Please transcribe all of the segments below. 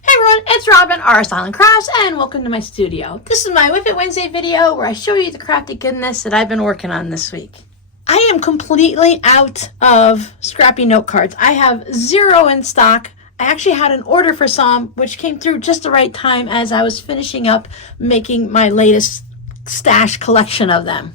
Hey everyone, it's Robin, Artist Island Crafts, and welcome to my studio. This is my WiP It Wednesday video where I show you the crafty goodness that I've been working on this week. I am completely out of scrappy note cards. I have 0 in stock. I actually had an order for some, which came through just the right time as I was finishing up making my latest stash collection of them.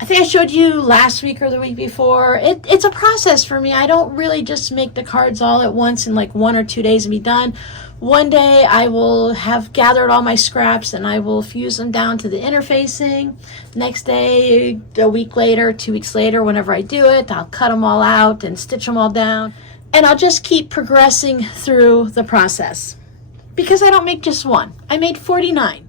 I think I showed you last week or the week before. It's a process for me. I don't really just make the cards all at once in like 1 or 2 days and be done. One day I will have gathered all my scraps and I will fuse them down to the interfacing. Next day, a week later, 2 weeks later, whenever I do it, I'll cut them all out and stitch them all down. And I'll just keep progressing through the process. Because I don't make just one. I made 49.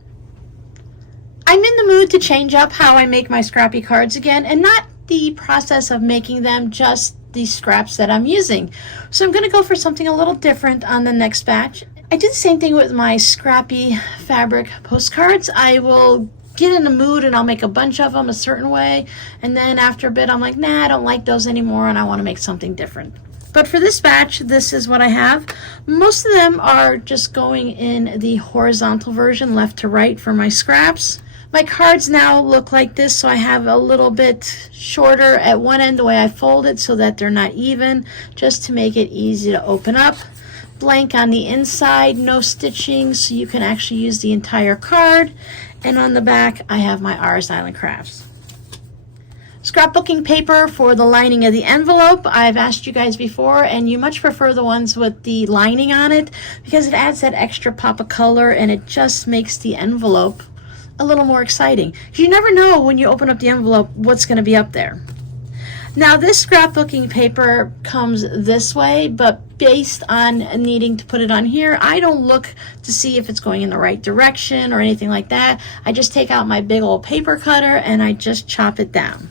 I'm in the mood to change up how I make my scrappy cards again, and not the process of making them, just the scraps that I'm using. So I'm going to go for something a little different on the next batch. I did the same thing with my scrappy fabric postcards. I will get in the mood and I'll make a bunch of them a certain way, and then after a bit I'm like, nah, I don't like those anymore and I want to make something different. But for this batch, this is what I have. Most of them are just going in the horizontal version, left to right, for my scraps. My cards now look like this, so I have a little bit shorter at one end the way I fold it so that they're not even, just to make it easy to open up. Blank on the inside, no stitching, so you can actually use the entire card. And on the back, I have my Artist Island Crafts. Scrapbooking paper for the lining of the envelope. I've asked you guys before, and you much prefer the ones with the lining on it because it adds that extra pop of color and it just makes the envelope a little more exciting. You never know when you open up the envelope what's going to be up there. Now this scrapbooking paper comes this way, but based on needing to put it on here, I don't look to see if it's going in the right direction or anything like that. I just take out my big old paper cutter and I just chop it down.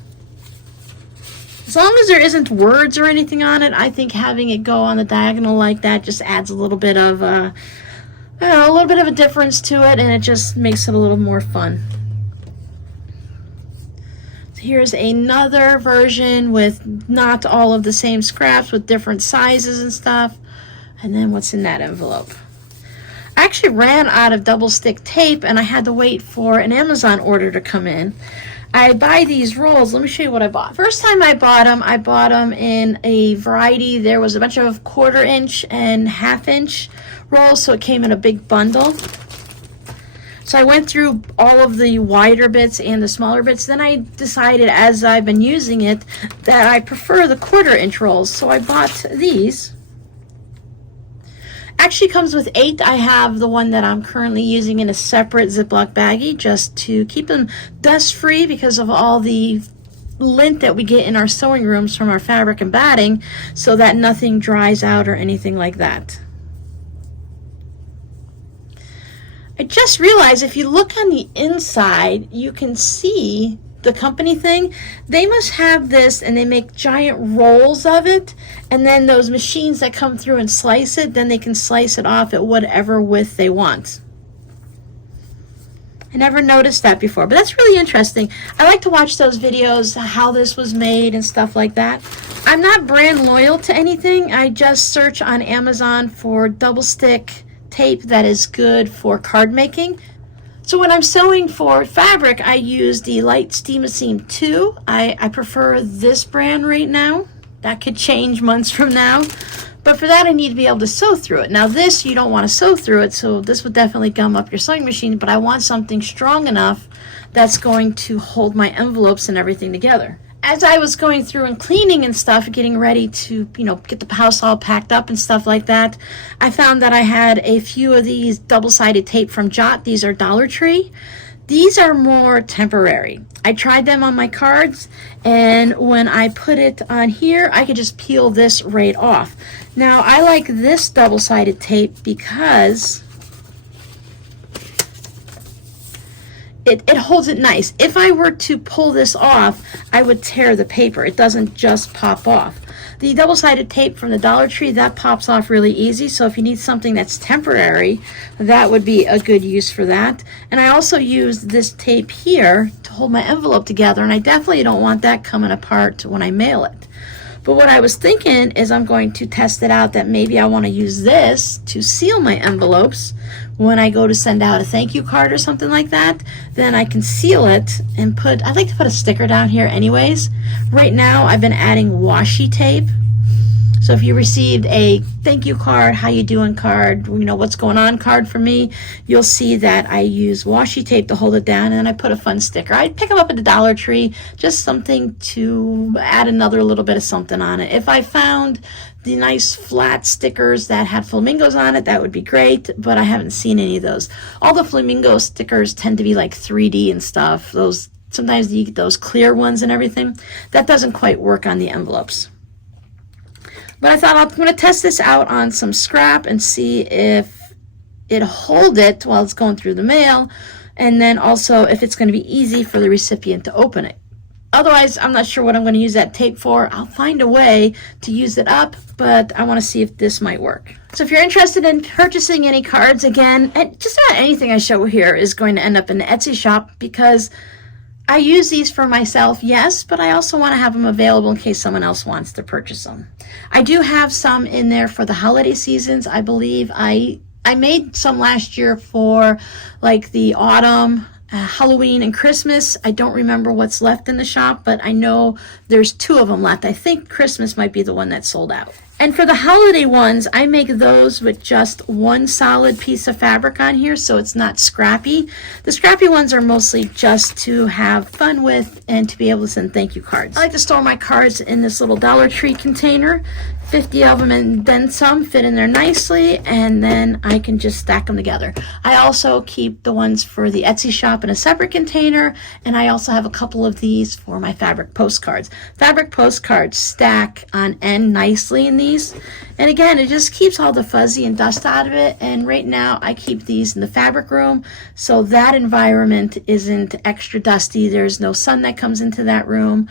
As long as there isn't words or anything on it, I think having it go on the diagonal like that just adds a little bit of a difference to it, and it just makes it a little more fun. So here's another version with not all of the same scraps, with different sizes and stuff. And then what's in that envelope? I actually ran out of double stick tape and I had to wait for an Amazon order to come in. I buy these rolls. Let me show you what I bought. First time I bought them in a variety. There was a bunch of 1/4 inch and 1/2 inch rolls, so it came in a big bundle. So I went through all of the wider bits and the smaller bits. Then I decided, as I've been using it, that I prefer the 1/4 inch rolls, so I bought these. Actually comes with 8. I have the one that I'm currently using in a separate Ziploc baggie just to keep them dust free because of all the lint that we get in our sewing rooms from our fabric and batting, so that nothing dries out or anything like that. I just realized if you look on the inside, you can see the company thing. They must have this and they make giant rolls of it, and then those machines that come through and slice it, then they can slice it off at whatever width they want. I never noticed that before, but that's really interesting. I like to watch those videos, how this was made and stuff like that. I'm not brand loyal to anything. I just search on Amazon for double stick tape that is good for card making. So when I'm sewing for fabric, I use the Light Steam-A-Seam 2. I prefer this brand right now. That could change months from now. But for that, I need to be able to sew through it. Now this, you don't want to sew through it, so this would definitely gum up your sewing machine, but I want something strong enough that's going to hold my envelopes and everything together. As I was going through and cleaning and stuff, getting ready to, get the house all packed up and stuff like that, I found that I had a few of these double-sided tape from Jot. These are Dollar Tree. These are more temporary. I tried them on my cards, and when I put it on here, I could just peel this right off. Now, I like this double-sided tape because it holds it nice. If I were to pull this off, I would tear the paper. It doesn't just pop off. The double-sided tape from the Dollar Tree, that pops off really easy, so if you need something that's temporary, that would be a good use for that. And I also use this tape here to hold my envelope together, and I definitely don't want that coming apart when I mail it. But what I was thinking is I'm going to test it out that maybe I want to use this to seal my envelopes when I go to send out a thank you card or something like that. Then I can seal it and I like to put a sticker down here anyways. Right now I've been adding washi tape. So if you received a thank you card, how you doing card, you know, what's going on card for me, you'll see that I use washi tape to hold it down, and then I put a fun sticker. I pick them up at the Dollar Tree, just something to add another little bit of something on it. If I found the nice flat stickers that had flamingos on it, that would be great, but I haven't seen any of those. All the flamingo stickers tend to be like 3D and stuff. Sometimes you get those clear ones and everything. That doesn't quite work on the envelopes. But I thought I'm going to test this out on some scrap and see if it'll hold it while it's going through the mail, and then also if it's going to be easy for the recipient to open it. Otherwise, I'm not sure what I'm going to use that tape for. I'll find a way to use it up, but I want to see if this might work. So if you're interested in purchasing any cards, again, and just about anything I show here is going to end up in the Etsy shop, because I use these for myself, yes, but I also want to have them available in case someone else wants to purchase them. I do have some in there for the holiday seasons. I believe I made some last year for like the autumn, Halloween, and Christmas. I don't remember what's left in the shop, but I know there's 2 of them left. I think Christmas might be the one that sold out. And for the holiday ones, I make those with just one solid piece of fabric on here, so it's not scrappy. The scrappy ones are mostly just to have fun with and to be able to send thank you cards. I like to store my cards in this little Dollar Tree container. 50 of them and then some fit in there nicely, and then I can just stack them together. I also keep the ones for the Etsy shop in a separate container, and I also have a couple of these for my fabric postcards. Fabric postcards stack on end nicely in these, and again, it just keeps all the fuzzy and dust out of it. And right now I keep these in the fabric room, so that environment isn't extra dusty. There's no sun that comes into that room,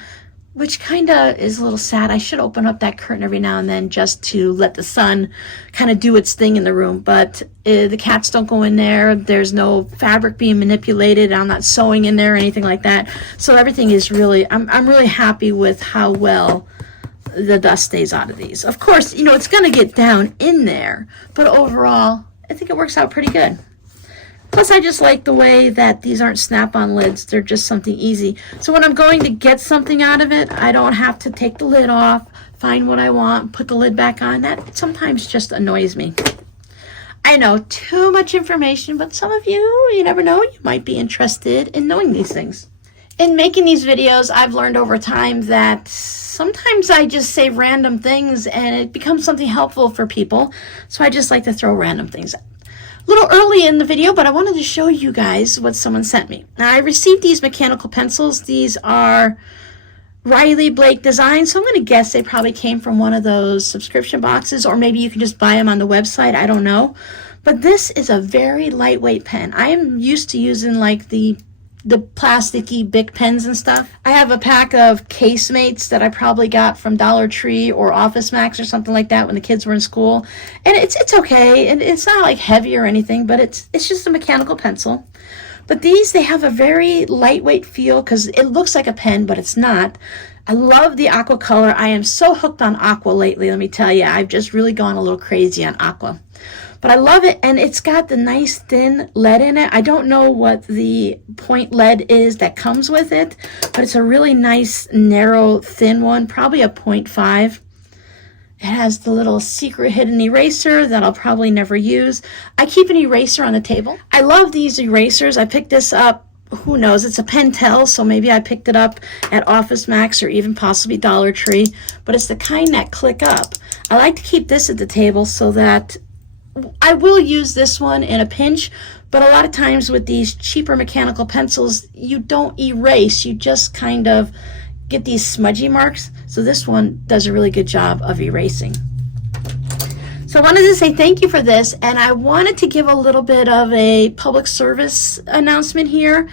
which kind of is a little sad. I should open up that curtain every now and then just to let the sun kind of do its thing in the room. But the cats don't go in there. There's no fabric being manipulated. I'm not sewing in there or anything like that. So everything is really, I'm really happy with how well the dust stays out of these. Of course, you know, it's going to get down in there, but overall, I think it works out pretty good. Plus, I just like the way that these aren't snap-on lids. They're just something easy. So when I'm going to get something out of it, I don't have to take the lid off, find what I want, put the lid back on. That sometimes just annoys me. I know, too much information, but some of you never know, you might be interested in knowing these things. In making these videos, I've learned over time that sometimes I just say random things and it becomes something helpful for people. So I just like to throw random things out. A little early in the video, but I wanted to show you guys what someone sent me. Now, I received these mechanical pencils. These are Riley Blake designs, so I'm going to guess they probably came from one of those subscription boxes, or maybe you can just buy them on the website. I don't know. But this is a very lightweight pen. I am used to using like the plasticky Bic pens and stuff. I have a pack of Casemates that I probably got from Dollar Tree or Office Max or something like that when the kids were in school. And it's okay, and it's not like heavy or anything, but it's just a mechanical pencil. But these, they have a very lightweight feel because it looks like a pen, but it's not. I love the aqua color. I am so hooked on aqua lately, let me tell you. I've just really gone a little crazy on aqua. But I love it, and it's got the nice thin lead in it. I don't know what the point lead is that comes with it, but it's a really nice, narrow, thin one, probably a 0.5. It has the little secret hidden eraser that I'll probably never use. I keep an eraser on the table. I love these erasers. I picked this up, who knows, it's a Pentel, so maybe I picked it up at Office Max or even possibly Dollar Tree, but it's the kind that click up. I like to keep this at the table so that I will use this one in a pinch, but a lot of times with these cheaper mechanical pencils, you don't erase, you just kind of get these smudgy marks. So this one does a really good job of erasing. So I wanted to say thank you for this, and I wanted to give a little bit of a public service announcement here.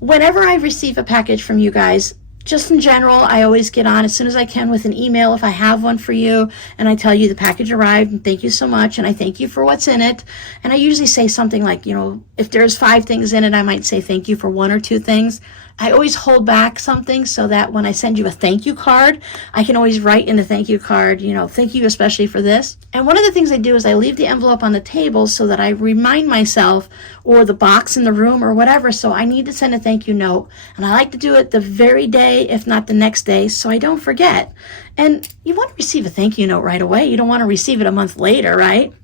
Whenever I receive a package from you guys, just in general, I always get on as soon as I can with an email if I have one for you, and I tell you the package arrived and thank you so much, and I thank you for what's in it. And I usually say something like, you know, if there's 5 things in it, I might say thank you for 1 or 2 things. I always hold back something so that when I send you a thank you card, I can always write in the thank you card, you know, thank you especially for this. And one of the things I do is I leave the envelope on the table so that I remind myself, or the box in the room or whatever, so I need to send a thank you note. And I like to do it the very day, if not the next day, so I don't forget. And you want to receive a thank you note right away. You don't want to receive it a month later, right?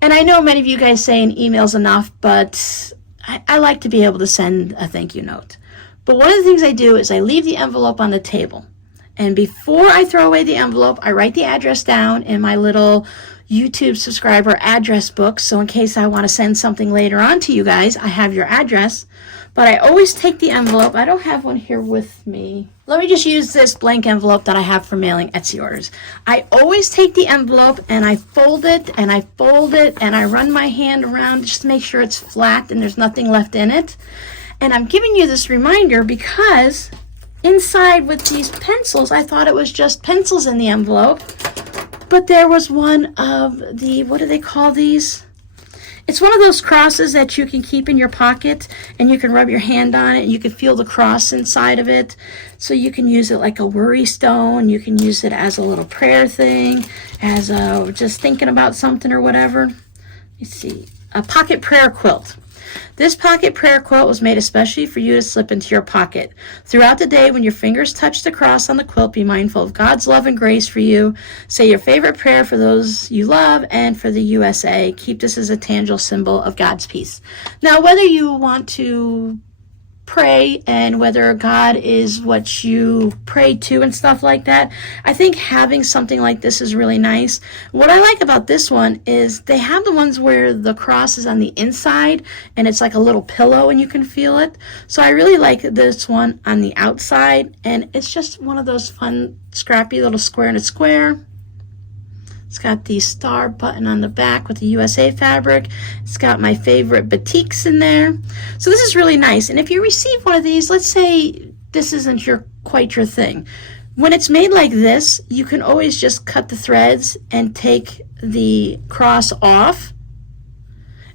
And I know many of you guys say an email's enough, but I like to be able to send a thank you note. But one of the things I do is I leave the envelope on the table. And before I throw away the envelope, I write the address down in my little YouTube subscriber address book. So in case I want to send something later on to you guys, I have your address. But I always take the envelope. I don't have one here with me. Let me just use this blank envelope that I have for mailing Etsy orders. I always take the envelope and I fold it and I fold it and I run my hand around just to make sure it's flat and there's nothing left in it. And I'm giving you this reminder because inside with these pencils, I thought it was just pencils in the envelope, but there was one of the, what do they call these? It's one of those crosses that you can keep in your pocket and you can rub your hand on it and you can feel the cross inside of it. So you can use it like a worry stone. You can use it as a little prayer thing, as just thinking about something or whatever. Let's see, a pocket prayer quilt. This pocket prayer quilt was made especially for you to slip into your pocket. Throughout the day, when your fingers touch the cross on the quilt, be mindful of God's love and grace for you. Say your favorite prayer for those you love and for the USA. Keep this as a tangible symbol of God's peace. Now, whether you want to pray and whether God is what you pray to and stuff like that, I think having something like this is really nice. What I like about this one is they have the ones where the cross is on the inside and it's like a little pillow and you can feel it. So I really like this one on the outside, and it's just one of those fun scrappy little square in a square. It's got the star button on the back with the USA fabric. It's got my favorite batiks in there. So this is really nice. And if you receive one of these, let's say this isn't quite your thing. When it's made like this, you can always just cut the threads and take the cross off.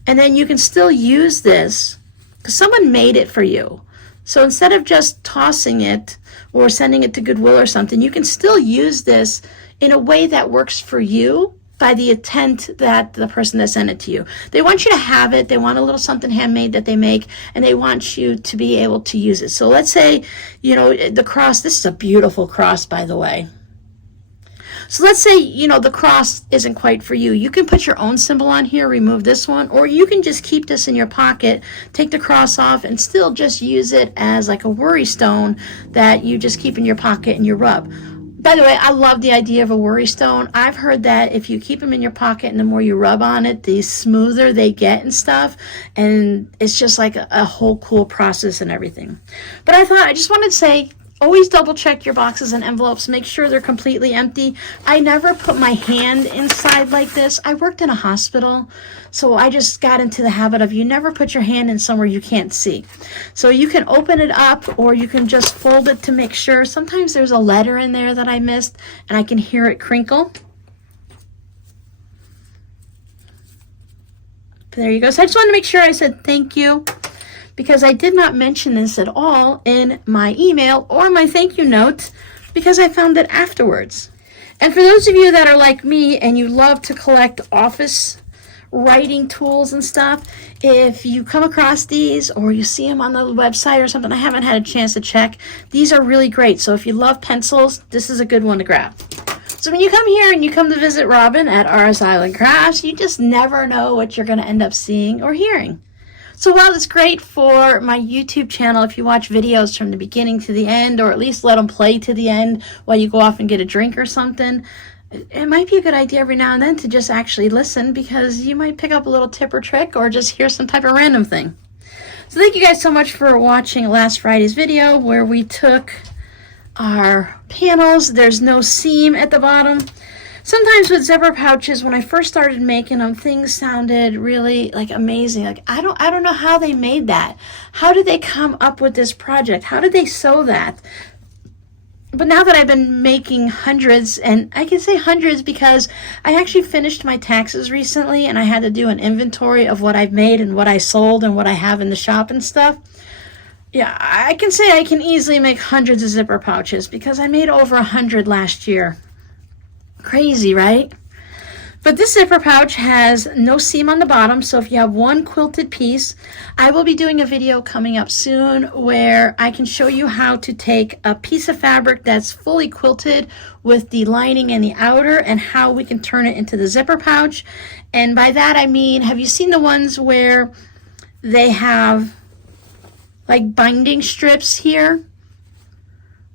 And then you can still use this because someone made it for you. So instead of just tossing it or sending it to Goodwill or something, you can still use this in a way that works for you by the intent that the person that sent it to you. They want you to have it. They want a little something handmade that they make, and they want you to be able to use it. So let's say, you know, the cross, this is a beautiful cross, by the way. So let's say, you know, the cross isn't quite for you. You can put your own symbol on here, remove this one, or you can just keep this in your pocket, take the cross off, and still just use it as like a worry stone that you just keep in your pocket and you rub. By the way, I love the idea of a worry stone. I've heard that if you keep them in your pocket and the more you rub on it, the smoother they get and stuff. And it's just like a whole cool process and everything. But I just wanted to say, always double check your boxes and envelopes. Make sure they're completely empty. I never put my hand inside like this. I worked in a hospital, so I just got into the habit of you never put your hand in somewhere you can't see. So you can open it up or you can just fold it to make sure. Sometimes there's a letter in there that I missed and I can hear it crinkle. There you go. So I just wanted to make sure I said thank you, because I did not mention this at all in my email or my thank you note because I found it afterwards. And for those of you that are like me and you love to collect office writing tools and stuff, if you come across these or you see them on the website or something, I haven't had a chance to check, these are really great. So if you love pencils, this is a good one to grab. So when you come here and you come to visit Robin at RS Island Crafts, you just never know what you're going to end up seeing or hearing. So while it's great for my YouTube channel, if you watch videos from the beginning to the end, or at least let them play to the end while you go off and get a drink or something, it might be a good idea every now and then to just actually listen, because you might pick up a little tip or trick or just hear some type of random thing. So thank you guys so much for watching last Friday's video where we took our panels. There's no seam at the bottom. Sometimes with zipper pouches, when I first started making them, things sounded really like amazing. Like I don't know how they made that. How did they come up with this project? How did they sew that? But now that I've been making hundreds, and I can say hundreds because I actually finished my taxes recently and I had to do an inventory of what I've made and what I sold and what I have in the shop and stuff. Yeah, I can say I can easily make hundreds of zipper pouches because I made over 100 last year. Crazy, right? But this zipper pouch has no seam on the bottom, so if you have one quilted piece, I will be doing a video coming up soon where I can show you how to take a piece of fabric that's fully quilted with the lining and the outer and how we can turn it into the zipper pouch. And by that I mean, have you seen the ones where they have like binding strips here?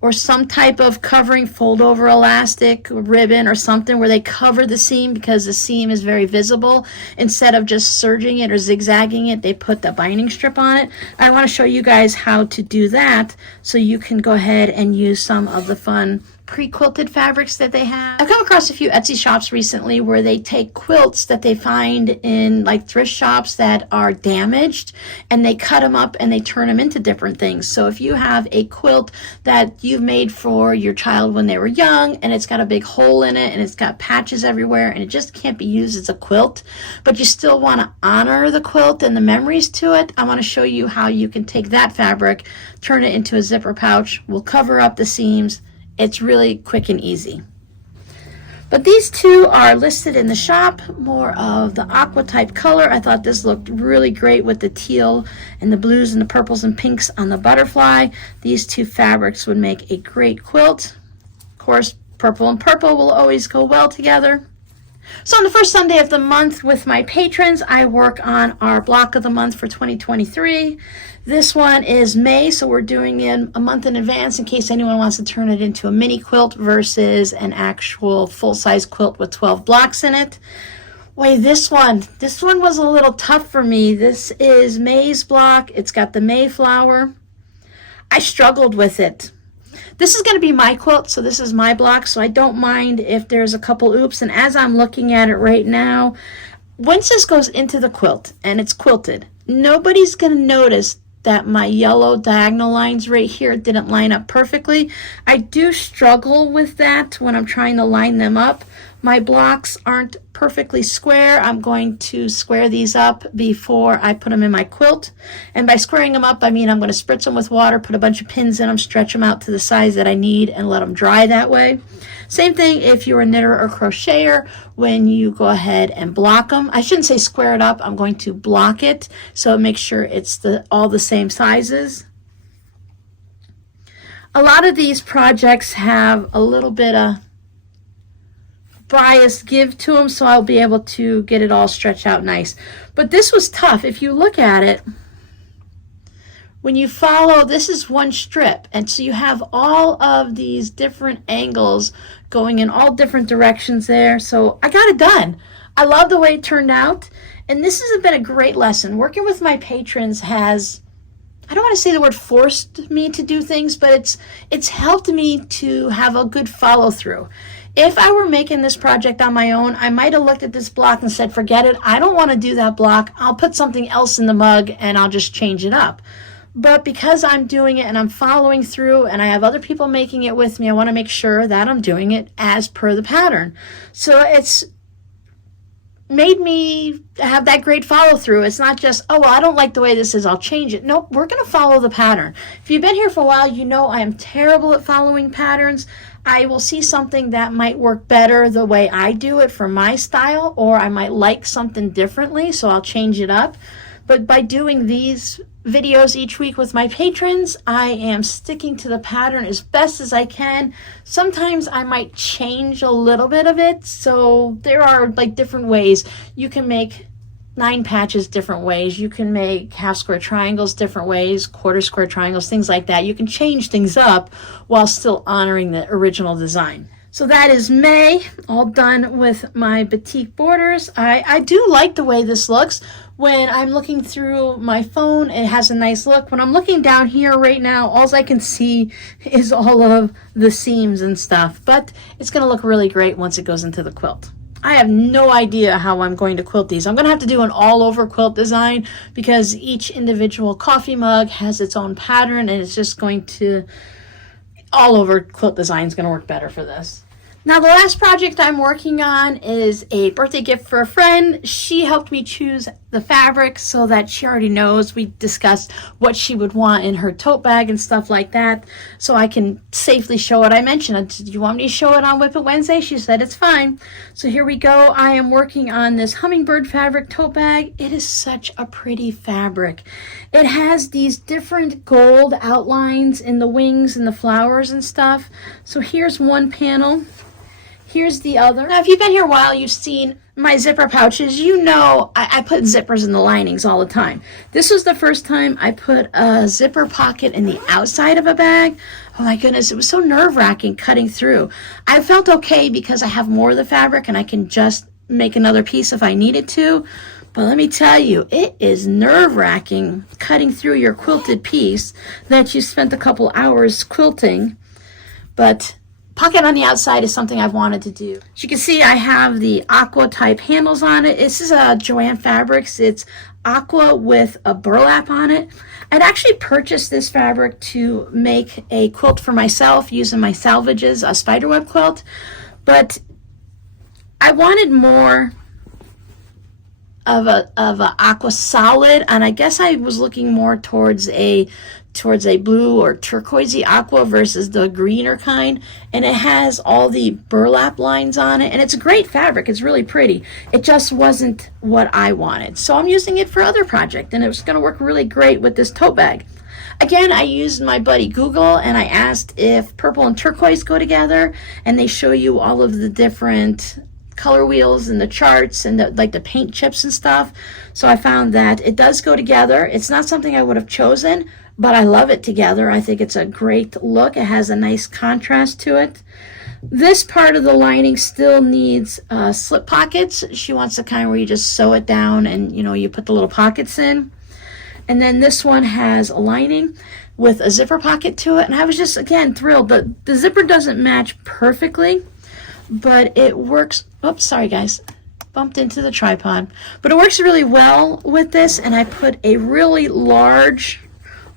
Or some type of covering, fold over elastic, ribbon or something where they cover the seam because the seam is very visible. Instead of just serging it or zigzagging it, they put the binding strip on it. I want to show you guys how to do that so you can go ahead and use some of the fun pre-quilted fabrics that they have. I've come across a few Etsy shops recently where they take quilts that they find in like thrift shops that are damaged and they cut them up and they turn them into different things. So if you have a quilt that you've made for your child when they were young and it's got a big hole in it and it's got patches everywhere and it just can't be used as a quilt, but you still want to honor the quilt and the memories to it, I want to show you how you can take that fabric, turn it into a zipper pouch. We'll cover up the seams. It's really quick and easy. But these two are listed in the shop, more of the aqua type color. I thought this looked really great with the teal and the blues and the purples and pinks on the butterfly. These two fabrics would make a great quilt. Of course, purple and purple will always go well together. So on the first Sunday of the month with my patrons, I work on our block of the month for 2023. This one is May, so we're doing it a month in advance in case anyone wants to turn it into a mini quilt versus an actual full-size quilt with 12 blocks in it. Wait, this one was a little tough for me. This is May's block. It's got the Mayflower. I struggled with it. This is going to be my quilt, so this is my block, so I don't mind if there's a couple oops. And as I'm looking at it right now, once this goes into the quilt and it's quilted, nobody's going to notice that my yellow diagonal lines right here didn't line up perfectly. I do struggle with that when I'm trying to line them up. My blocks aren't perfectly square. I'm going to square these up before I put them in my quilt. And by squaring them up, I mean I'm going to spritz them with water, put a bunch of pins in them, stretch them out to the size that I need, and let them dry that way. Same thing if you're a knitter or crocheter, when you go ahead and block them. I shouldn't say square it up. I'm going to block it so make sure it's all the same sizes. A lot of these projects have a little bit of bias give to them, so I'll be able to get it all stretched out nice. But this was tough. If you look at it, when you follow, this is one strip, and so you have all of these different angles going in all different directions there. So I got it done. I love the way it turned out, and this has been a great lesson. Working with my patrons has, I don't want to say the word forced me to do things, but it's helped me to have a good follow through. If I were making this project on my own, I might have looked at this block and said, forget it, I don't want to do that block. I'll put something else in the mug and I'll just change it up. But because I'm doing it and I'm following through and I have other people making it with me, I want to make sure that I'm doing it as per the pattern. So it's made me have that great follow through. It's not just, oh, well, I don't like the way this is, I'll change it. Nope, we're going to follow the pattern. If you've been here for a while, you know I am terrible at following patterns. I will see something that might work better the way I do it for my style, or I might like something differently, so I'll change it up. But by doing these videos each week with my patrons, I am sticking to the pattern as best as I can. Sometimes I might change a little bit of it, so there are like different ways. You can make 9 patches different ways. You can make half square triangles different ways, quarter square triangles, things like that. You can change things up while still honoring the original design. So that is May, all done with my batik borders. I do like the way this looks. When I'm looking through my phone, it has a nice look. When I'm looking down here right now, all I can see is all of the seams and stuff. But it's going to look really great once it goes into the quilt. I have no idea how I'm going to quilt these. I'm going to have to do an all-over quilt design because each individual coffee mug has its own pattern, and it's just going to, all-over quilt design is going to work better for this. Now, the last project I'm working on is a birthday gift for a friend. She helped me choose the fabric so that she already knows. We discussed what she would want in her tote bag and stuff like that, so I can safely show it. I mentioned, do you want me to show it on WiP It Wednesday? She said it's fine. So here we go. I am working on this hummingbird fabric tote bag. It is such a pretty fabric. It has these different gold outlines in the wings and the flowers and stuff. So here's one panel. Here's the other. Now, if you've been here a while, you've seen my zipper pouches. You know I put zippers in the linings all the time. This was the first time I put a zipper pocket in the outside of a bag. Oh my goodness, it was so nerve-wracking cutting through. I felt okay because I have more of the fabric and I can just make another piece if I needed to. But let me tell you, it is nerve-wracking cutting through your quilted piece that you spent a couple hours quilting. But pocket on the outside is something I've wanted to do. As you can see, I have the aqua type handles on it. This is a Joann Fabrics. It's aqua with a burlap on it. I'd actually purchased this fabric to make a quilt for myself using my salvages, a spiderweb quilt, but I wanted more of a aqua solid, and I guess I was looking more towards a blue or turquoisey aqua versus the greener kind, and it has all the burlap lines on it, and it's a great fabric. It's really pretty. It just wasn't what I wanted, so I'm using it for other project, and it was going to work really great with this tote bag. Again, I used my buddy Google, and I asked if purple and turquoise go together, and they show you all of the different color wheels and the charts and the paint chips and stuff. So I found that it does go together. It's not something I would have chosen, but I love it together. I think it's a great look. It has a nice contrast to it. This part of the lining still needs slip pockets. She wants the kind where you just sew it down and you put the little pockets in. And then this one has a lining with a zipper pocket to it. And I was just, again, thrilled. The zipper doesn't match perfectly, but it works. Oops, sorry guys, bumped into the tripod. But it works really well with this, and I put a really large,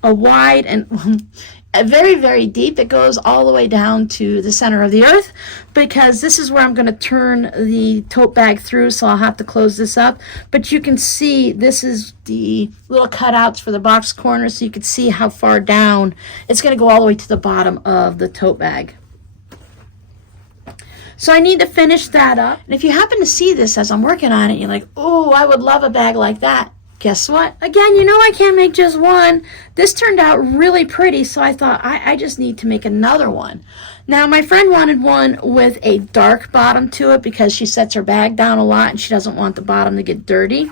a wide, and a very, very deep. It goes all the way down to the center of the earth, because this is where I'm going to turn the tote bag through, so I'll have to close this up. But you can see this is the little cutouts for the box corners, so you can see how far down. It's going to go all the way to the bottom of the tote bag. So I need to finish that up. And if you happen to see this as I'm working on it, you're like, oh, I would love a bag like that. Guess what? Again, I can't make just one. This turned out really pretty, so I thought I just need to make another one. Now, my friend wanted one with a dark bottom to it because she sets her bag down a lot and she doesn't want the bottom to get dirty.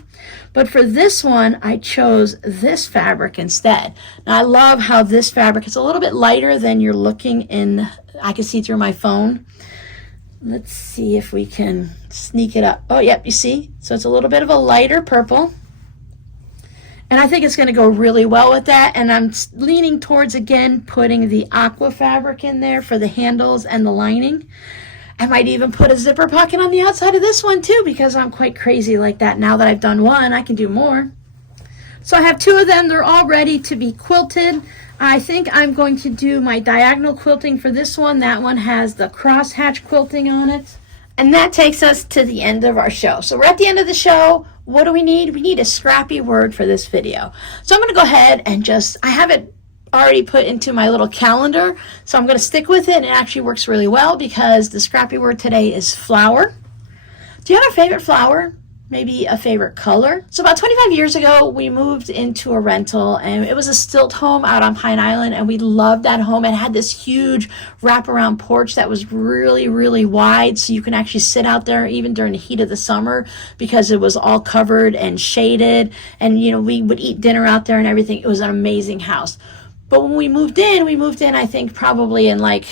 But for this one, I chose this fabric instead. Now, I love how this fabric is a little bit lighter than you're looking in. I can see through my phone. Let's see if we can sneak it up. Oh, yep, you see? So it's a little bit of a lighter purple. And I think it's going to go really well with that. And I'm leaning towards, again, putting the aqua fabric in there for the handles and the lining. I might even put a zipper pocket on the outside of this one, too, because I'm quite crazy like that. Now that I've done one, I can do more. So I have two of them. They're all ready to be quilted. I think I'm going to do my diagonal quilting for this one. That one has the crosshatch quilting on it. And that takes us to the end of our show. So we're at the end of the show. What do we need? We need a scrappy word for this video. So I'm going to go ahead and I have it already put into my little calendar. So I'm going to stick with it. And it actually works really well because the scrappy word today is flower. Do you have a favorite flower? Maybe a favorite color? So about 25 years ago, we moved into a rental, and it was a stilt home out on Pine Island, and we loved that home. It had this huge wraparound porch that was really, really wide, so you can actually sit out there even during the heat of the summer because it was all covered and shaded, and we would eat dinner out there and everything. It was an amazing house. But when we moved in, I think probably in like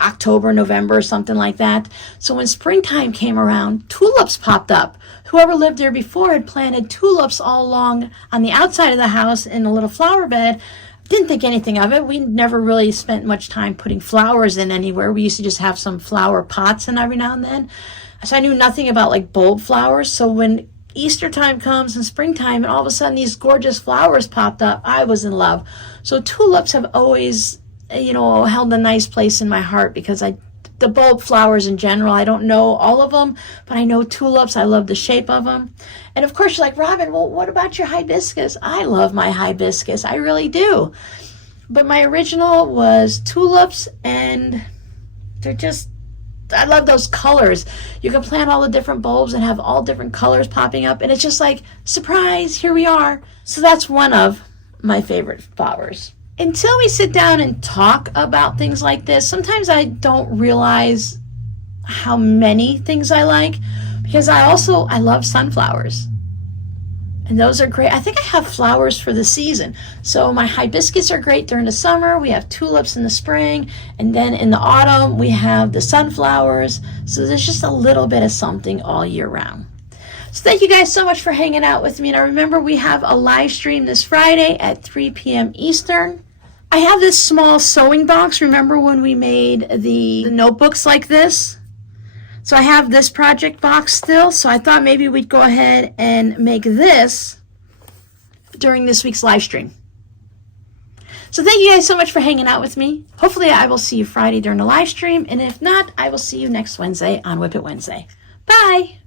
October, November, something like that. So when springtime came around, tulips popped up. Whoever lived there before had planted tulips all along on the outside of the house in a little flower bed. Didn't think anything of it. We never really spent much time putting flowers in anywhere. We used to just have some flower pots in every now and then. So I knew nothing about like bulb flowers. So when Easter time comes and springtime and all of a sudden these gorgeous flowers popped up, I was in love. So tulips have always held a nice place in my heart because I the bulb flowers in general. I don't know all of them, but I know tulips. I love the shape of them. And of course, you're like, Robin, well, what about your hibiscus? I love my hibiscus. I really do. But my original was tulips, and they're just, I love those colors. You can plant all the different bulbs and have all different colors popping up, and it's just like, surprise, here we are. So that's one of my favorite flowers. Until we sit down and talk about things like this, sometimes I don't realize how many things I like, because I love sunflowers. And those are great. I think I have flowers for the season. So my hibiscus are great during the summer. We have tulips in the spring. And then in the autumn, we have the sunflowers. So there's just a little bit of something all year round. So thank you guys so much for hanging out with me. And I remember we have a live stream this Friday at 3 p.m. Eastern. I have this small sewing box. Remember when we made the notebooks like this? So I have this project box still, so I thought maybe we'd go ahead and make this during this week's live stream. So thank you guys so much for hanging out with me. Hopefully I will see you Friday during the live stream, and if not, I will see you next Wednesday on WiP It Wednesday. Bye!